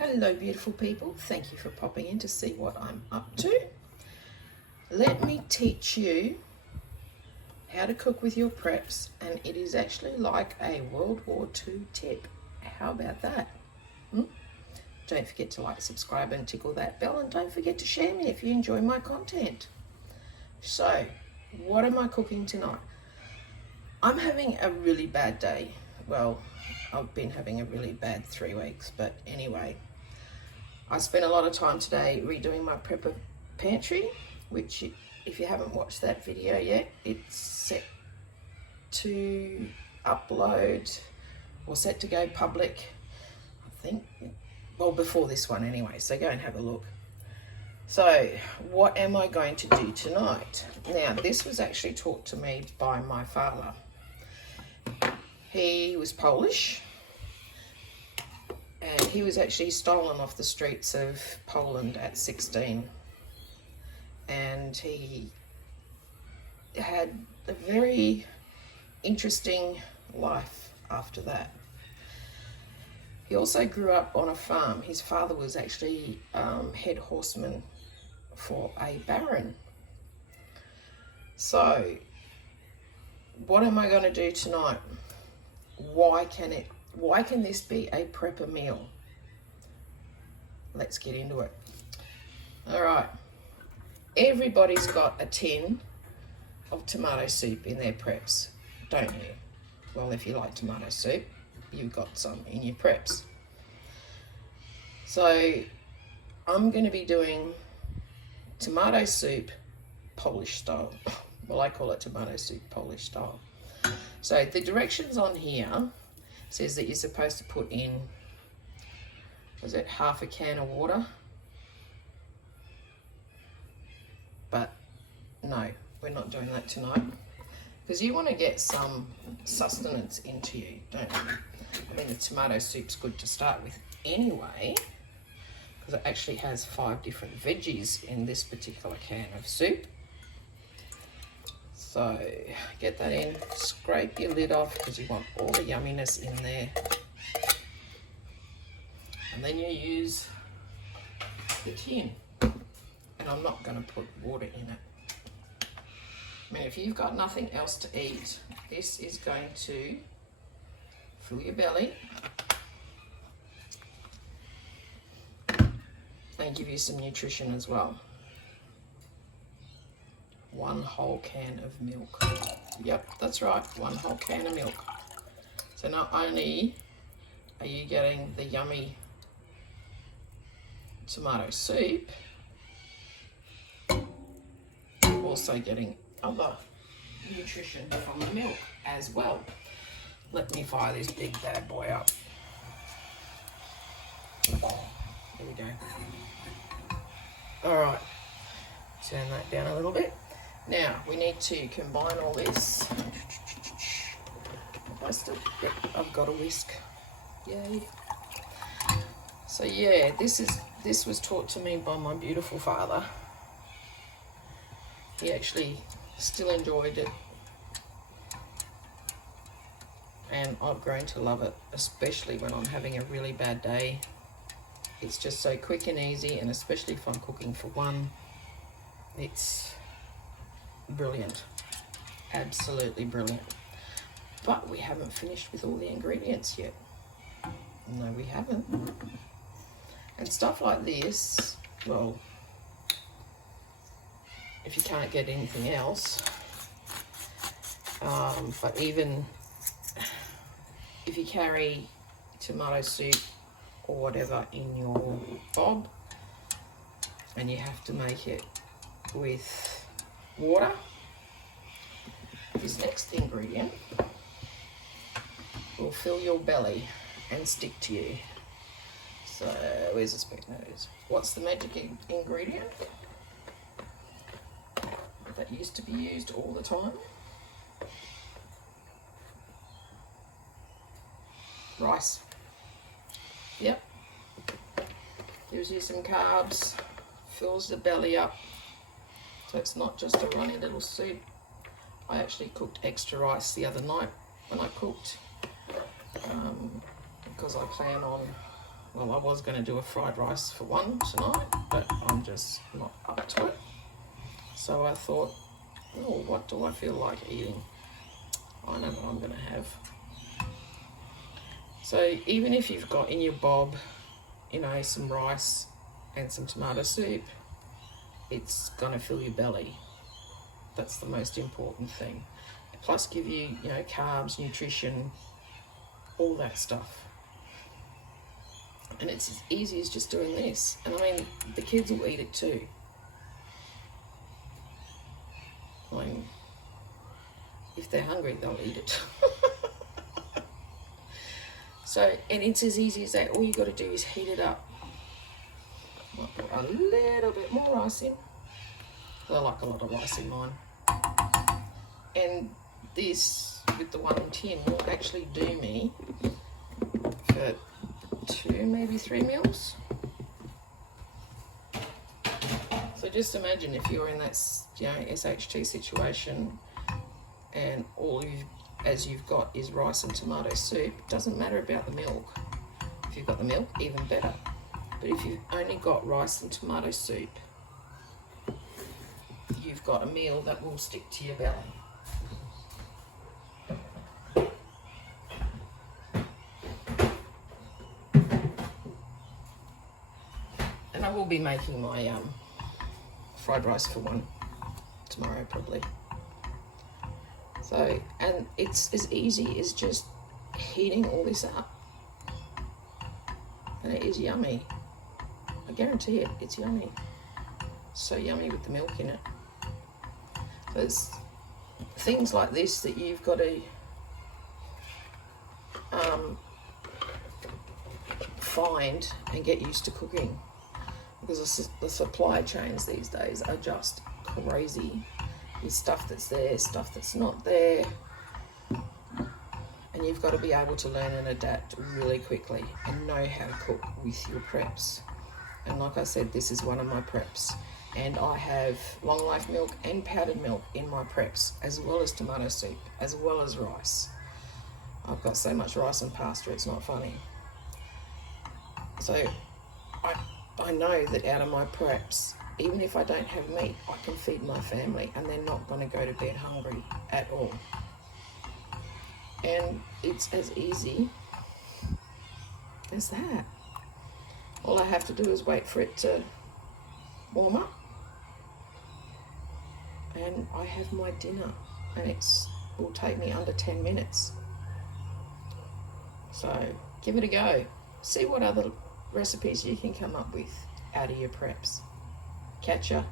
Hello beautiful people, thank you for popping in to see what I'm up to. Let me teach you how to cook with your preps, and it is actually like a World War II tip. How about that? Don't forget to like, subscribe and tickle that bell, and don't forget to share me if you enjoy my content. So, what am I cooking tonight? I'm having a really bad day. Well, I've been having a really bad 3 weeks, but anyway. I spent a lot of time today redoing my prepper pantry, which if you haven't watched that video yet, it's set to upload or set to go public, I think, well, before this one anyway, so go and have a look. So what am I going to do tonight? Now, this was actually taught to me by my father. He was Polish, and he was actually stolen off the streets of Poland at 16. And he had a very interesting life after that. He also grew up on a farm. His father was actually head horseman for a baron. So, what am I going to do tonight? Why can this be a prepper meal? Let's get into it. All right. Everybody's got a tin of tomato soup in their preps, don't you? Well, if you like tomato soup, you've got some in your preps. So I'm going to be doing tomato soup Polish style. Well, I call it tomato soup Polish style. So the directions on here says that you're supposed to put in, was it half a can of water? But no, we're not doing that tonight, because you want to get some sustenance into you, don't you? I mean, the tomato soup's good to start with anyway, because it actually has 5 different veggies in this particular can of soup. So get that in, scrape your lid off because you want all the yumminess in there. And then you use the tin. And I'm not going to put water in it. I mean, if you've got nothing else to eat, this is going to fill your belly and give you some nutrition as well. 1 whole can of milk. Yep, that's right, 1 whole can of milk. So not only are you getting the yummy tomato soup, you're also getting other nutrition from the milk as well. Let me fire this big bad boy up. There we go. All right, turn that down a little bit. Now, we need to combine all this. Yep, I've got a whisk. Yay. So yeah, this was taught to me by my beautiful father. He actually still enjoyed it. And I've grown to love it, especially when I'm having a really bad day. It's just so quick and easy, and especially if I'm cooking for one, it's brilliant, absolutely brilliant. But we haven't finished with all the ingredients yet. No, we haven't. And stuff like this, well, if you can't get anything else, but even if you carry tomato soup or whatever in your bob and you have to make it with water, this next ingredient will fill your belly and stick to you. So where's the spec nose? What's the magic ingredient that used to be used all the time? Rice. Yep. Gives you some carbs, fills the belly up. So it's not just a runny little soup. I actually cooked extra rice the other night when I cooked, because I plan on well, I was going to do a fried rice for one tonight, but I'm just not up to it. So I thought, oh, what do I feel like eating? I know what I'm going to have. So even if you've got in your bob, you know, some rice and some tomato soup, it's going to fill your belly. That's the most important thing. Plus give you, you know, carbs, nutrition, all that stuff. And it's as easy as just doing this. And I mean, the kids will eat it too. I mean, if they're hungry, they'll eat it. So, and it's as easy as that. All you got to do is heat it up. I'll put a little bit more rice in. I like a lot of rice in mine. And this, with the one tin, will actually do me for 2, maybe 3 meals. So just imagine if you're in that, you know, SHT situation, and all you've got is rice and tomato soup. Doesn't matter about the milk. If you've got the milk, even better. But if you've only got rice and tomato soup, you've got a meal that will stick to your belly. And I will be making my fried rice for one tomorrow probably. So, and it's as easy as just heating all this up. And it is yummy. I guarantee it, it's yummy. So yummy with the milk in it. So it's things like this that you've got to find and get used to cooking. Because the supply chains these days are just crazy. There's stuff that's there, stuff that's not there. And you've got to be able to learn and adapt really quickly and know how to cook with your preps. And like I said, this is one of my preps. And I have long life milk and powdered milk in my preps, as well as tomato soup, as well as rice. I've got so much rice and pasta, it's not funny. So I know that out of my preps, even if I don't have meat, I can feed my family and they're not going to go to bed hungry at all. And it's as easy as that. All I have to do is wait for it to warm up and I have my dinner, and it will take me under 10 minutes. So give it a go. See what other recipes you can come up with out of your preps. Catch ya.